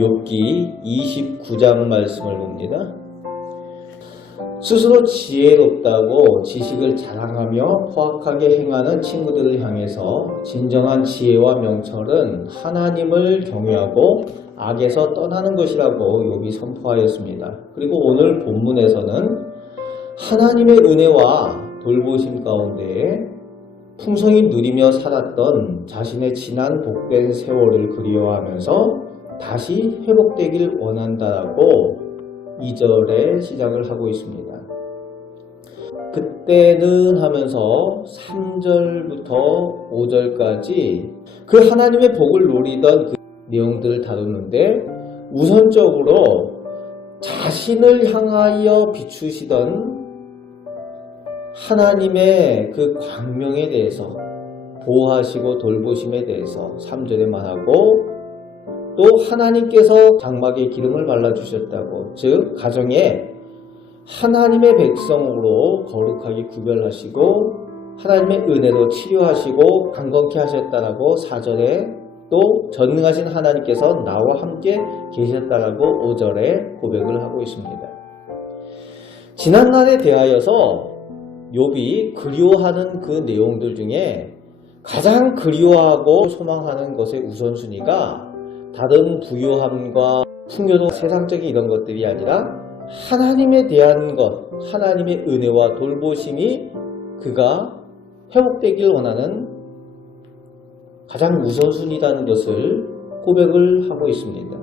욥기 29장 말씀을 봅니다. 스스로 지혜롭다고 지식을 자랑하며 포악하게 행하는 친구들을 향해서 진정한 지혜와 명철은 하나님을 경외하고 악에서 떠나는 것이라고 욥이 선포하였습니다. 그리고 오늘 본문에서는 하나님의 은혜와 돌보심 가운데 풍성히 누리며 살았던 자신의 지난 복된 세월을 그리워하면서 다시 회복되길 원한다라고 2절에 시작을 하고 있습니다. 그때는 하면서 3절부터 5절까지 그 하나님의 복을 누리던 그 내용들을 다루는데 우선적으로 자신을 향하여 비추시던 하나님의 그 광명에 대해서 보호하시고 돌보심에 대해서 3절에 말하고 또 하나님께서 장막에 기름을 발라주셨다고 즉 가정에 하나님의 백성으로 거룩하게 구별하시고 하나님의 은혜로 치료하시고 강건케 하셨다라고 4절에 또 전능하신 하나님께서 나와 함께 계셨다라고 5절에 고백을 하고 있습니다. 지난날에 대하여서 욥이 그리워하는 그 내용들 중에 가장 그리워하고 소망하는 것의 우선순위가 다른 부유함과 풍요로운 세상적인 이런 것들이 아니라 하나님에 대한 것, 하나님의 은혜와 돌보심이 그가 회복되길 원하는 가장 우선순위라는 것을 고백을 하고 있습니다.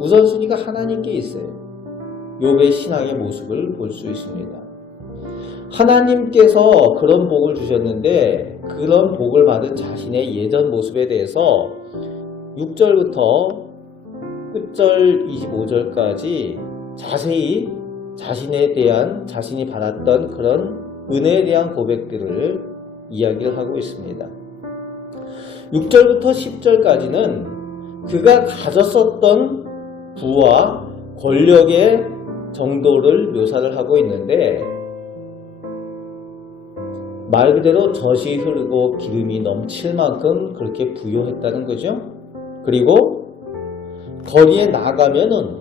우선순위가 하나님께 있어요. 욥의 신앙의 모습을 볼 수 있습니다. 하나님께서 그런 복을 주셨는데 그런 복을 받은 자신의 예전 모습에 대해서 6절부터 끝절 25절까지 자세히 자신에 대한 자신이 받았던 그런 은혜에 대한 고백들을 이야기를 하고 있습니다. 6절부터 10절까지는 그가 가졌었던 부와 권력의 정도를 묘사를 하고 있는데 말 그대로 젖이 흐르고 기름이 넘칠 만큼 그렇게 부유했다는 거죠. 그리고 거리에 나가면은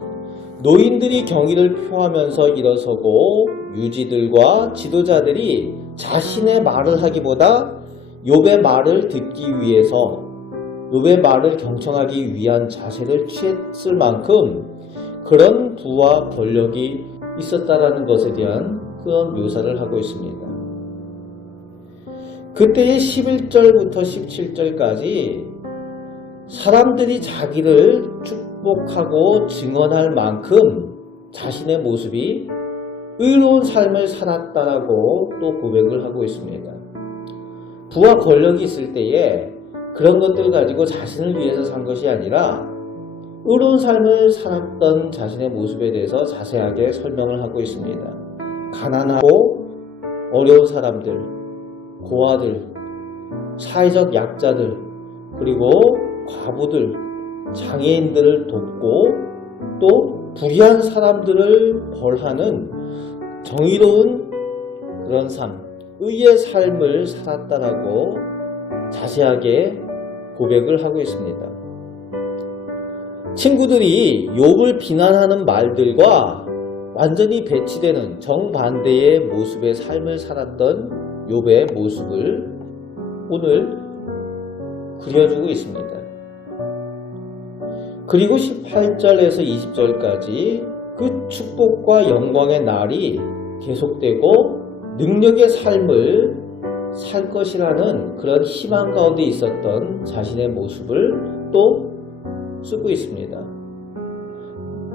노인들이 경의를 표하면서 일어서고 유지들과 지도자들이 자신의 말을 하기보다 욥의 말을 듣기 위해서 욥의 말을 경청하기 위한 자세를 취했을 만큼 그런 부와 권력이 있었다라는 것에 대한 그런 묘사를 하고 있습니다. 그때의 11절부터 17절까지 사람들이 자기를 축복하고 증언할 만큼 자신의 모습이 의로운 삶을 살았다라고 또 고백을 하고 있습니다. 부와 권력이 있을 때에 그런 것들을 가지고 자신을 위해서 산 것이 아니라 의로운 삶을 살았던 자신의 모습에 대해서 자세하게 설명을 하고 있습니다. 가난하고 어려운 사람들, 고아들, 사회적 약자들, 그리고 과부들, 장애인들을 돕고 또 불의한 사람들을 벌하는 정의로운 그런 삶, 의의 삶을 살았다라고 자세하게 고백을 하고 있습니다. 친구들이 욥을 비난하는 말들과 완전히 배치되는 정반대의 모습의 삶을 살았던 욥의 모습을 오늘 그려주고 있습니다. 그리고 18절에서 20절까지 그 축복과 영광의 날이 계속되고 능력의 삶을 살 것이라는 그런 희망 가운데 있었던 자신의 모습을 또 쓰고 있습니다.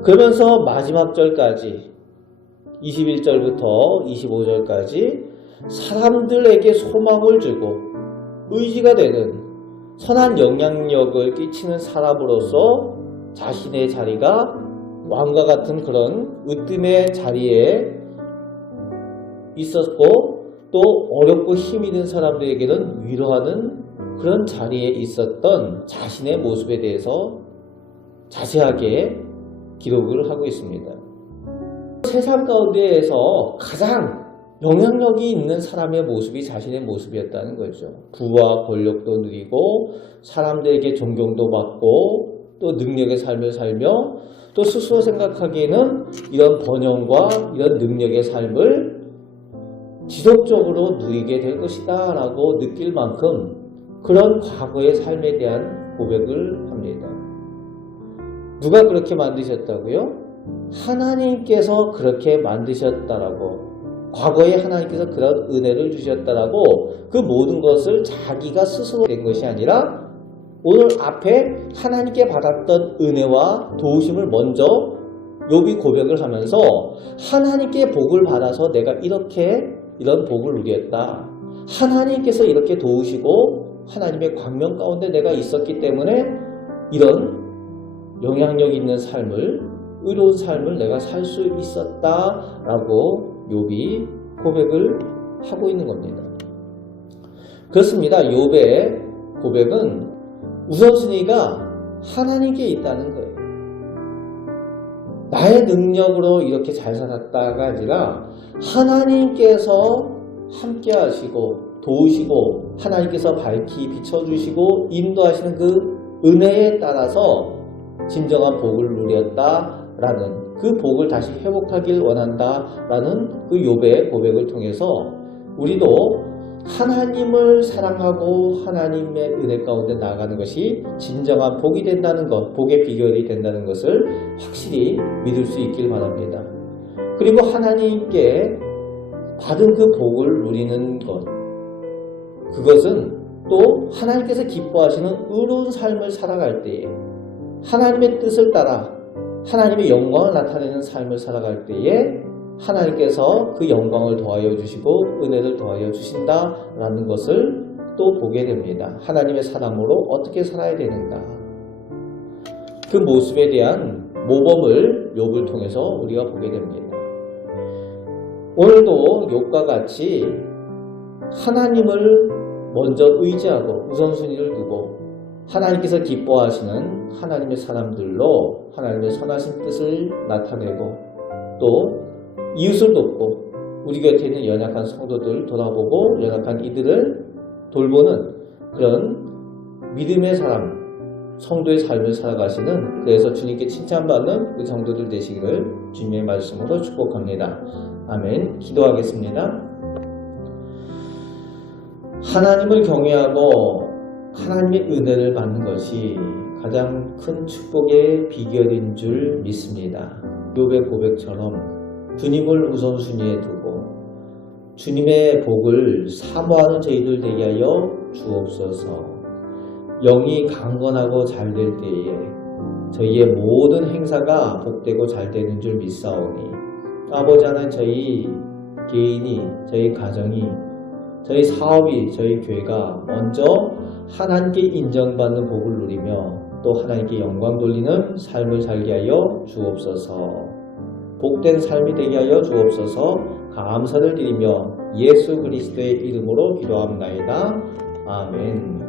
그러면서 마지막 절까지 21절부터 25절까지 사람들에게 소망을 주고 의지가 되는 선한 영향력을 끼치는 사람으로서 자신의 자리가 왕과 같은 그런 으뜸의 자리에 있었고 또 어렵고 힘이 든 사람들에게는 위로하는 그런 자리에 있었던 자신의 모습에 대해서 자세하게 기록을 하고 있습니다. 세상 가운데에서 가장 영향력이 있는 사람의 모습이 자신의 모습이었다는 거죠. 부와 권력도 누리고 사람들에게 존경도 받고 또 능력의 삶을 살며 또 스스로 생각하기에는 이런 번영과 이런 능력의 삶을 지속적으로 누리게 될 것이다 라고 느낄 만큼 그런 과거의 삶에 대한 고백을 합니다. 누가 그렇게 만드셨다고요? 하나님께서 그렇게 만드셨다라고, 과거에 하나님께서 그런 은혜를 주셨다라고 그 모든 것을 자기가 스스로 된 것이 아니라 오늘 앞에 하나님께 받았던 은혜와 도우심을 먼저 욥이 고백을 하면서 하나님께 복을 받아서 내가 이런 복을 누렸다. 하나님께서 이렇게 도우시고 하나님의 광명 가운데 내가 있었기 때문에 이런 영향력 있는 삶을, 의로운 삶을 내가 살 수 있었다라고 욥이 고백을 하고 있는 겁니다. 그렇습니다. 욥의 고백은 우선순위가 하나님께 있다는 거예요. 나의 능력으로 이렇게 잘 살았다가 아니라 하나님께서 함께 하시고 도우시고 하나님께서 밝히 비춰주시고 인도하시는 그 은혜에 따라서 진정한 복을 누렸다라는, 그 복을 다시 회복하길 원한다라는 그 욥의 고백을 통해서 우리도 하나님을 사랑하고 하나님의 은혜 가운데 나아가는 것이 진정한 복이 된다는 것, 복의 비결이 된다는 것을 확실히 믿을 수 있길 바랍니다. 그리고 하나님께 받은 그 복을 누리는 것, 그것은 또 하나님께서 기뻐하시는 의로운 삶을 살아갈 때에, 하나님의 뜻을 따라 하나님의 영광을 나타내는 삶을 살아갈 때에 하나님께서 그 영광을 더하여 주시고 은혜를 더하여 주신다라는 것을 또 보게 됩니다. 하나님의 사람으로 어떻게 살아야 되는가, 그 모습에 대한 모범을 욥을 통해서 우리가 보게 됩니다. 오늘도 욥과 같이 하나님을 먼저 의지하고 우선순위를 두고 하나님께서 기뻐하시는 하나님의 사람들로 하나님의 선하신 뜻을 나타내고 또 이웃을 돕고 우리 곁에 있는 연약한 성도들을 돌아보고 연약한 이들을 돌보는 그런 믿음의 사람, 성도의 삶을 살아가시는, 그래서 주님께 칭찬받는 그 성도들 되시기를 주님의 말씀으로 축복합니다. 아멘. 기도하겠습니다. 하나님을 경외하고 하나님의 은혜를 받는 것이 가장 큰 축복의 비결인 줄 믿습니다. 욥의 고백처럼 주님을 우선순위에 두고 주님의 복을 사모하는 저희들 되게 하여 주옵소서. 영이 강건하고 잘 될 때에 저희의 모든 행사가 복되고 잘 되는 줄 믿사오니 아버지 하나님, 저희 개인이, 저희 가정이, 저희 사업이, 저희 교회가 먼저 하나님께 인정받는 복을 누리며 또 하나님께 영광 돌리는 삶을 살게 하여 주옵소서. 복된 삶이 되게 하여 주옵소서. 감사를 드리며 예수 그리스도의 이름으로 기도합나이다. 아멘.